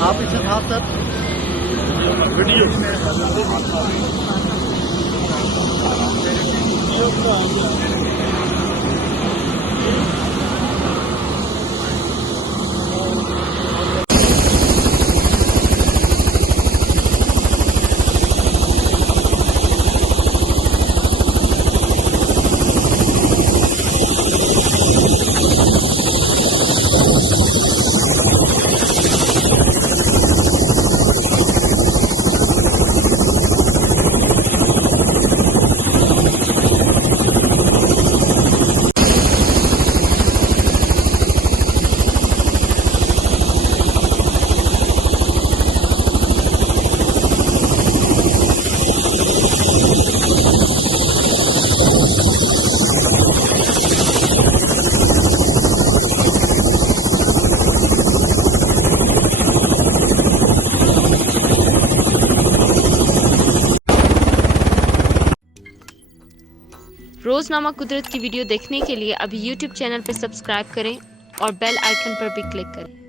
آپ اس کے ساتھ ساتھ ویڈیوز روزنامہ قدرت کی ویڈیو دیکھنے کے لیے ابھی یوٹیوب چینل پر سبسکرائب کریں اور بیل آئیکن پر بھی کلک کریں۔